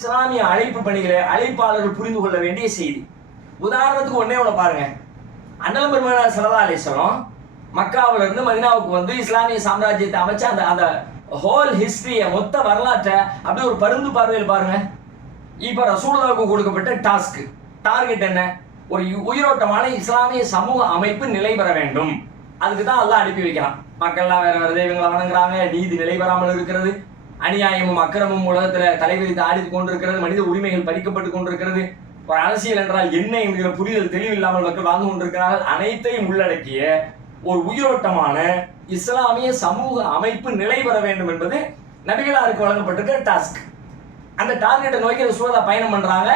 இஸ்லாமிய அழைப்பு பணிகளை அழைப்பாளர்கள் புரிந்து கொள்ள வேண்டிய செய்தி. உதாரணத்துக்கு ஒன்னே ஒன்று பாருங்க. அண்ணல் பெருமானார் ஸல்லல்லாஹு அலைஹி வஸல்லம் மக்காவில இருந்து மதீனாவுக்கு வந்து இஸ்லாமிய சாம்ராஜ்யத்தை அமைச்ச அந்த அந்த ஹோல் ஹிஸ்டரிய மொத்த வரலாற்றை அப்படியே ஒரு பருந்து பார்வையில் பாருங்க. இப்ப ரசூலுல்லாஹ்வுக்கு கொடுக்கப்பட்ட டார்கெட் என்ன? ஒரு உயிரோட்டமான இஸ்லாமிய சமூக அமைப்பு நிலை பெற வேண்டும். அதுக்கு தான் அல்லாஹ் அனுப்பி வைக்கிறான். மக்கள்லாம் வேற வேற தெய்வங்களை வணங்குறாங்க, நீதி நிலை பெறாமல் இருக்கிறது, அநியாயமும் அக்கிரமும் உலகத்துல தலைவிரித்து ஆடி கொண்டிருக்கிறது, மனித உரிமைகள் பறிக்கப்பட்டு கொண்டிருக்கிறது, ஒரு அரசியல் என்றால் என்ன என்கிற புரிதல் தெளிவில்லாமல் மக்கள் வாழ்ந்து கொண்டிருக்கிறார்கள். அனைத்தையும் உள்ளடக்கிய ஒரு உயிரோட்டமான இஸ்லாமிய சமூக அமைப்பு நிலை பெற வேண்டும் என்பது நபிகளாருக்கு வழங்கப்பட்டிருக்கிற டாஸ்க். அந்த டார்கெட்டை நோக்கி ரசூலுல்லாஹ் பயணம் பண்றாங்க.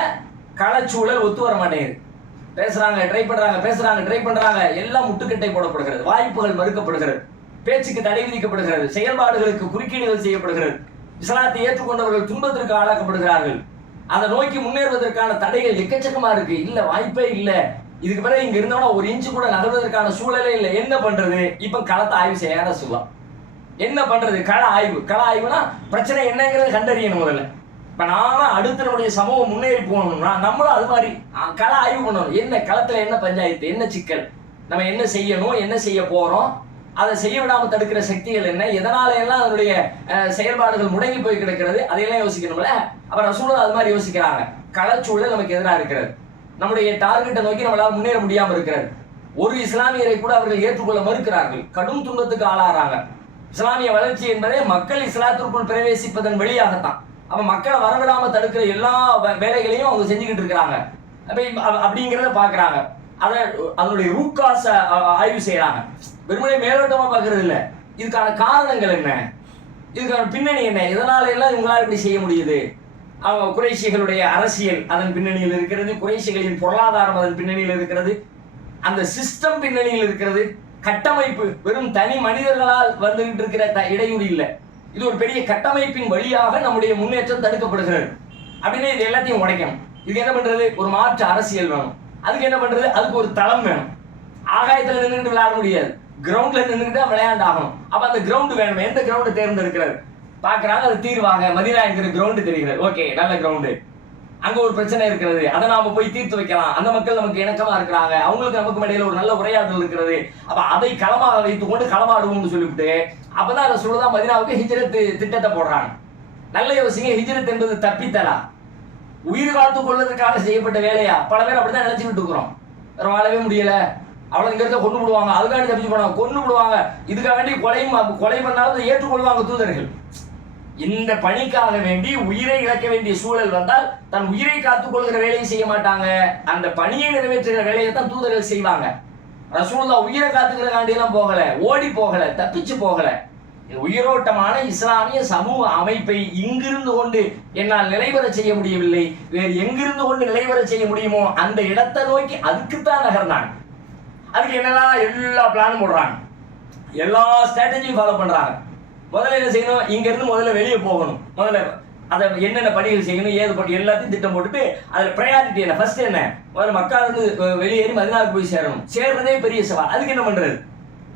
களச்சூழல் ஒத்து வர மாட்டேங்குது. பேசுறாங்க, ட்ரை பண்றாங்க, எல்லாம் முட்டுக்கட்டை போடப்படுகிறது, வாய்ப்புகள் மறுக்கப்படுகிறது, பேச்சுக்கு தடை விதிக்கப்படுகிறது, செயல்பாடுகளுக்கு குறுக்கீடுகள் செய்யப்படுகிறது, இஸ்லாத்தை ஏற்றுக்கொண்டவர்கள் துன்பத்திற்கு ஆளாக்கப்படுகிறார்கள். அதை நோக்கி முன்னேறுவதற்கான தடைகள் எக்கச்சக்கமா இருக்கு. இல்ல, வாய்ப்பே இல்ல, இதுக்கு பிறகு இங்க இருந்தோம்னா ஒரு இன்ச்சு கூட நகர்வதற்கான சூழலே இல்லை. என்ன பண்றது? இப்ப களத்தை ஆய்வு செய்யாத சொல்லலாம். என்ன பண்றது? கள ஆய்வுனா பிரச்சனை என்னங்கிறது கண்டறியணும் முதல்ல. இப்ப நாம அடுத்து நம்முடைய சமூகம் முன்னேறி போகணும்னா நம்மளும் அது மாதிரி கள ஆய்வு பண்ணணும். என்ன களத்துல என்ன பஞ்சாயத்து, என்ன சிக்கல், நம்ம என்ன செய்யணும், என்ன செய்ய போறோம், அதை செய்ய விடாம தடுக்கிற சக்திகள் என்ன, எதனால எல்லாம் அதனுடைய செயல்பாடுகள் முடங்கி போய் கிடக்கிறது, அதையெல்லாம் யோசிக்கணும்ல. அப்ப ரசூலுல்லாஹ் அது மாதிரி யோசிக்கிறாங்க. களச்சூழல் நமக்கு எதிராக இருக்கிறது, நம்முடைய டார்கெட்டை நோக்கி நம்மளால முன்னேற முடியாம இருக்கிறது. ஒரு இஸ்லாமியரை கூட அவர்கள் ஏற்றுக்கொள்ள மறுக்கிறார்கள், கடும் துன்பத்துக்கு ஆளாகிறாங்க. இஸ்லாமிய வளர்ச்சி என்பதே மக்கள் இஸ்லாத்திற்குள் பிரவேசிப்பதன் வழியாகத்தான். அப்ப மக்களை வரவிடாம தடுக்கிற எல்லா வேலைகளையும் அவங்க செஞ்சுக்கிட்டு இருக்கிறாங்க. அப்படிங்கிறத பாக்குறாங்க. அதனுடைய ரூட் காஸ் ஆய்வு செய்யறாங்க. வெறுமனே மேலோட்டமா பாக்குறது இல்ல. இதுக்கான காரணங்கள் என்ன, இதுக்கான பின்னணி என்ன, இதனால எல்லாம் இவங்களால இப்படி செய்ய முடியுது. அவங்க குறைஷிகளுடைய அரசியல் அதன் பின்னணியில் இருக்கிறது, குறைஷிகளின் பொருளாதாரம் அதன் பின்னணியில் இருக்கிறது, அந்த சிஸ்டம் பின்னணியில் இருக்கிறது, கட்டமைப்பு வெறும் தனி மனிதர்களால் வந்துகிட்டு இருக்கிற இடையூறு இல்லை. இது ஒரு பெரிய கட்டமைப்பின் வழியாக நம்முடைய முன்னேற்றம் தடுக்கப்படுகிறது. அப்படின்னு இது எல்லாத்தையும் உடைக்கணும். இதுக்கு என்ன பண்றது? ஒரு மாற்று அரசியல் வேணும். அதுக்கு என்ன பண்றது? அதுக்கு ஒரு தளம் வேணும். ஆகாயத்துல நின்றுட்டு விளையாட முடியாது, கிரவுண்ட்ல நின்றுட்டு விளையாண்டு ஆகணும். அப்ப அந்த கிரவுண்ட் வேணும். எந்த கிரவுண்டு தேர்ந்தெடுக்கிறது பாக்குறாங்க. அது தீர்வாக மதீனா என்கிற கிரவுண்டு தெரிகிறது. ஓகே, நல்ல கிரவுண்டு, அங்க ஒரு பிரச்சனை இருக்கிறது, அதை நாம போய் தீர்த்து வைக்கலாம். அந்த மக்கள் நமக்கு இணக்கமா இருக்கிறாங்க, அவங்களுக்கு நமக்கு இடையில ஒரு நல்ல உரையாடல் இருக்கிறது. அப்ப அதை களமாக வைத்துக் கொண்டு களமாடுவோம்னு சொல்லிவிட்டு அப்பதான் அதை சொல்லுதான் மதீனாவுக்கு ஹிஜ்ரத் திட்டத்தை போடுறாங்க. நல்ல யோசிங்க, ஹிஜ்ரத் என்பது தப்பித்தலா, உயிர் காத்துக் கொள்வதற்காக செய்யப்பட்ட வேலையா? பல பேர் அப்படிதான் நினைச்சுக்கிட்டு இருக்கிறோம். வேற வாழவே முடியல, அவளை இங்க கொண்டு விடுவாங்க, அதுக்காண்டி தப்பிச்சு போனாங்க, கொண்டு விடுவாங்க, இதுக்காக வேண்டி கொலை பண்ணாலும் ஏற்றுக்கொள்வாங்க தூதர்கள். இந்த பணிக்காக வேண்டி உயிரை இழக்க வேண்டிய சூழல் வந்தால் தன் உயிரை காத்துக் கொள்கிற வேலையை செய்ய மாட்டாங்க, அந்த பணியை நிறைவேற்றுகிற வேலையை தான் தூதர்கள் செய்வாங்க. ரசூலுல்லாஹ் உயிரை காத்துக்கிறக்காண்டி எல்லாம் போகல, ஓடி போகல, தப்பிச்சு போகல. உயிரோட்டமான இஸ்லாமிய சமூக அமைப்பை இங்கிருந்து கொண்டு என்னால் நிலைவர செய்ய முடியவில்லை, வேறு எங்கிருந்து கொண்டு நிலைவர செய்ய முடியுமோ அந்த இடத்தை நோக்கி அதுக்குத்தான் நகர்ந்தாங்க. அதுக்கு என்னெல்லாம் எல்லா பிளானும் போடுறாங்க, எல்லா ஸ்ட்ராட்டஜியும் ஃபாலோ பண்றாங்க. முதல்ல என்ன செய்யணும்? இங்க இருந்து முதல்ல வெளியே போகணும். முதல்ல அதை என்னென்ன பணிகள் செய்யணும், ஏது பண்ணி எல்லாத்தையும் திட்டம் போட்டுட்டு அதுல ப்ரையாரிட்டி என்ன, ஃபர்ஸ்ட் என்ன, முதல்ல மக்கள் இருந்து வெளியேறி மதீனாவுக்கு போய் சேரணும். சேர்றதே பெரிய சவால். அதுக்கு என்ன பண்றது?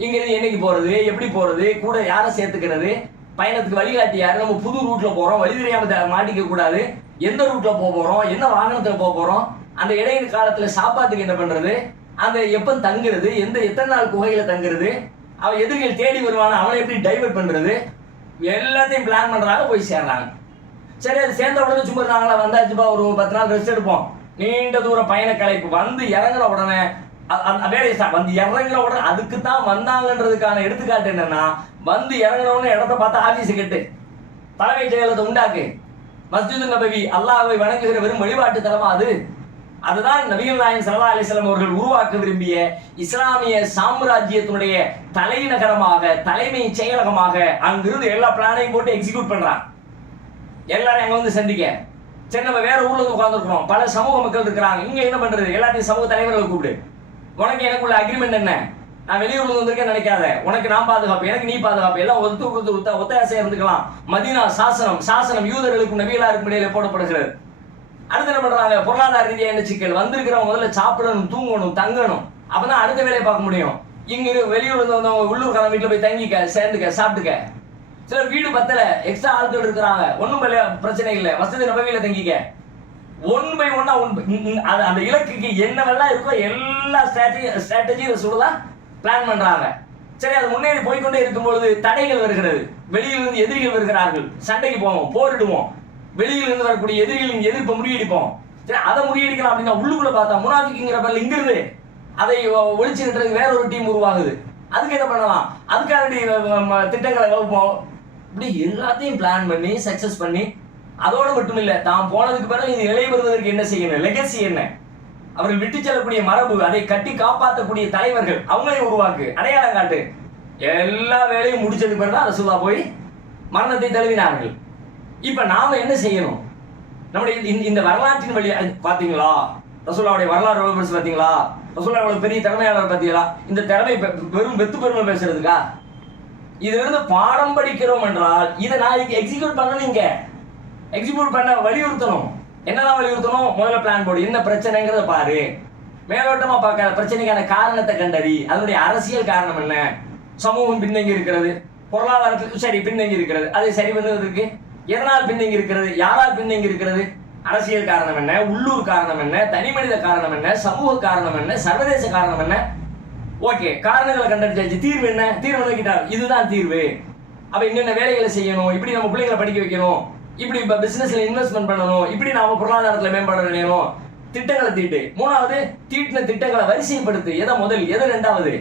இங்க இருந்து என்னைக்கு போறது, எப்படி போறது, கூட யாரை சேர்த்துக்கிறது, பயணத்துக்கு வழிகாட்டி யாரு, நம்ம புது ரூட்ல போறோம், வழி தெரியாம மாட்டிக்க கூடாது, எந்த ரூட்ல போறோம், என்ன வாகனத்துல போறோம், அந்த இடையில காலத்துல சாப்பாட்டுக்கு என்ன பண்றது, அந்த எப்ப தங்குறது, எத்தனை நாள் குகையில தங்குறது, அவன் எதிரிகள் தேடி வருவான அவனை எப்படி டைவர்ட் பண்றது, எல்லாத்தையும் பிளான் பண்றாங்க. போய் சேர்றாங்க. சரி, அது சேர்ந்த உடனே சும்மா இருந்தாங்களா, வந்தாச்சுப்பா ஒரு 10 நாள் ரெஸ்ட் எடுப்போம், நீண்ட தூர பயண கலைப்பு. வந்து இறங்குற உடனே வேலையை வந்து இறங்குற உடனே அதுக்கு தான் வந்தாங்கன்றதுக்கான எடுத்துக்காட்டு என்னன்னா, வந்து இறங்குற உடனே இடத்த பார்த்து ஆபீஸ் கட்டு, தலைமை செயலகத்தை உண்டாக்கு, மஸ்ஜிது நபவி அல்லாஹ்வை வணங்குகிற வெறும் வழிபாட்டு தலமா அது? அதுதான் நபிகள் நாயகம் ஸல்லல்லாஹு அலைஹி வஸல்லம் அவர்கள் உருவாக்க விரும்பிய இஸ்லாமிய சாம்ராஜ்யத்தினுடைய தலைநகரமாக, தலைமை செயலகமாக. அங்கிருந்து எல்லா பிளானையும் போட்டு எக்ஸிக்யூட் பண்றான். எல்லாரும் அங்க வந்து சந்திக்க. சரி, நம்ம வேற ஊர்ல வந்து உட்கார்ந்துருக்கிறோம், பல சமூக மக்கள் இருக்கிறாங்க, இங்க என்ன பண்றது? எல்லாத்தையும் சமூக தலைவர்களை கூப்பிடு. உனக்கு எனக்குள்ள அக்ரிமெண்ட் என்ன? நான் வெளியூர்ல வந்திருக்கேன் நினைக்காத, உனக்கு நான் பாதுகாப்பு, எனக்கு நீ பாதுகாப்பு, எல்லாம் ஒத்தாசையா இருந்துக்கலாம். மதீனா சாசனம் யூதர்களுக்கும் நபிகளாருக்கும் இடையில போடப்படுகிறது. அடுத்து என்ன பண்றாங்க? பொருளாதார ரீதியா என்ன சிக்கல்? வந்திருக்கிறவங்க முதல்ல சாப்பிடணும், தூங்கணும், தங்கணும், அப்பதான் அடுத்த வேலையை பார்க்க முடியும். இங்க வெளியூர்ல வந்தவங்க உள்ளூர்காரன் வீட்டுல போய் தங்கிக்க, சேர்ந்துக்க, சாப்பிட்டுக்க. சிலர் வீடு பத்தல, எக்ஸ்ட்ரா ஆட்கள் இருக்கிறாங்க, ஒன்றும் பிரச்சனை இல்லை, வசதி நபவியில தங்கிக்க. ஒன் பை ஒன்னா அந்த இலக்குக்கு என்னவெல்லாம் இருக்கோ எல்லா ஸ்ட்ராட்டஜி ரசூலுல்லாஹ் பிளான் பண்றாங்க. சரி, அது முன்னேறி போய்கொண்டே இருக்கும்பொழுது தடைகள் வருகிறது. வெளியிலிருந்து எதிரிகள் வருகிறார்கள், சண்டைக்கு போவோம், போரிடுவோம். வெளியிலிருந்து வரக்கூடிய எதிரிகளின் எதிர்ப்பை முறியடிப்போம். சரி, அதை முறியடிக்கலாம் அப்படின்னா உள்ளுக்குள்ள பார்த்தா முனாஃபிக்குங்கிற பேர்ல இங்கிருந்து அதை ஒழிச்சுக்கிட்டு வேற ஒரு டீம் உருவாகுது. அதுக்கு என்ன பண்ணலாம், அதுக்கான திட்டங்களை வகுப்போம். இப்படி எல்லாத்தையும் பிளான் பண்ணி சக்சஸ் பண்ணி, அதோடு மட்டும் இல்ல, தாம் போனதுக்கு பிறகு இது நிலை பெறுவதற்கு என்ன செய்யணும், லெகசி என்ன, அவர்கள் விட்டு செல்லக்கூடிய மரபு, அதை கட்டி காப்பாற்றக்கூடிய தலைவர்கள், அவங்களையும் உருவாக்கு, அடையாளம் காட்டு. எல்லா வேலையும் முடிச்சதுக்கு பிறகு தான் ரசூலுல்லாஹ் போய் மரணத்தை தழுவினார்கள். இப்ப நாம என்ன செய்யணும், நம்முடைய இந்த வரலாற்றின் வழி பாத்தீங்களா, ரசூலுல்லாஹ்வுடைய வரலாறு எவ்வளவு பெருசு பாத்தீங்களா, ரசூலுல்லாஹ் எவ்வளவு பெரிய திறமையாளர் பாத்தீங்களா. இந்த திறமை வெறும் வெத்து பெருமை பேசுறதுக்கா? இதுல இருந்து பாடம் படிக்கிறோம் என்றால் இதை நாளைக்கு எக்ஸிக்யூட் பண்ணணும். இங்க எக்ஸிக்யூட் பண்ண வலியுறுத்தணும். என்னதான் வலியுறுத்தணும், முதல்ல பிளான் போடு, என்ன பிரச்சனைங்கிறத பாரு, மேலோட்டமா பார்க்காத, பிரச்சனைக்கான காரணத்தை கண்டறி, அதனுடைய அரசியல் காரணம் என்ன, சமூகம் பின்தங்கி இருக்கிறது, பொருளாதாரத்துக்கு சரி பின்தங்கி இருக்கிறது, அதை சரி பண்ணுவதற்கு எதனால் பின்தங்கி இருக்கிறது, யாரால் பின்தங்கி இருக்கிறது, அரசியல் காரணம் என்ன, உள்ளூர் காரணம் என்ன, தனி மனித காரணம் என்ன, சமூக காரணம் என்ன, சர்வதேச காரணம் என்ன. ஓகே, காரணங்களை கண்டறிஞ்சாச்சு, தீர்வு என்ன, தீர்வு நோக்கிட்டார், இதுதான் தீர்வு. அப்ப என்னென்ன வேலைகளை செய்யணும், இப்படி நம்ம பிள்ளைங்களை படிக்க வைக்கணும், இப்படி பிசினஸ்ல இன்வெஸ்ட்மெண்ட் பண்ணணும், இப்படி நாம பொருளாதாரத்துல மேம்பட வேணும், திட்டங்களை தீட்டு. மூணாவது, தீட்டின திட்டங்களை வரிசைப்படுத்து, எதை முதல் எதை ரெண்டாவது,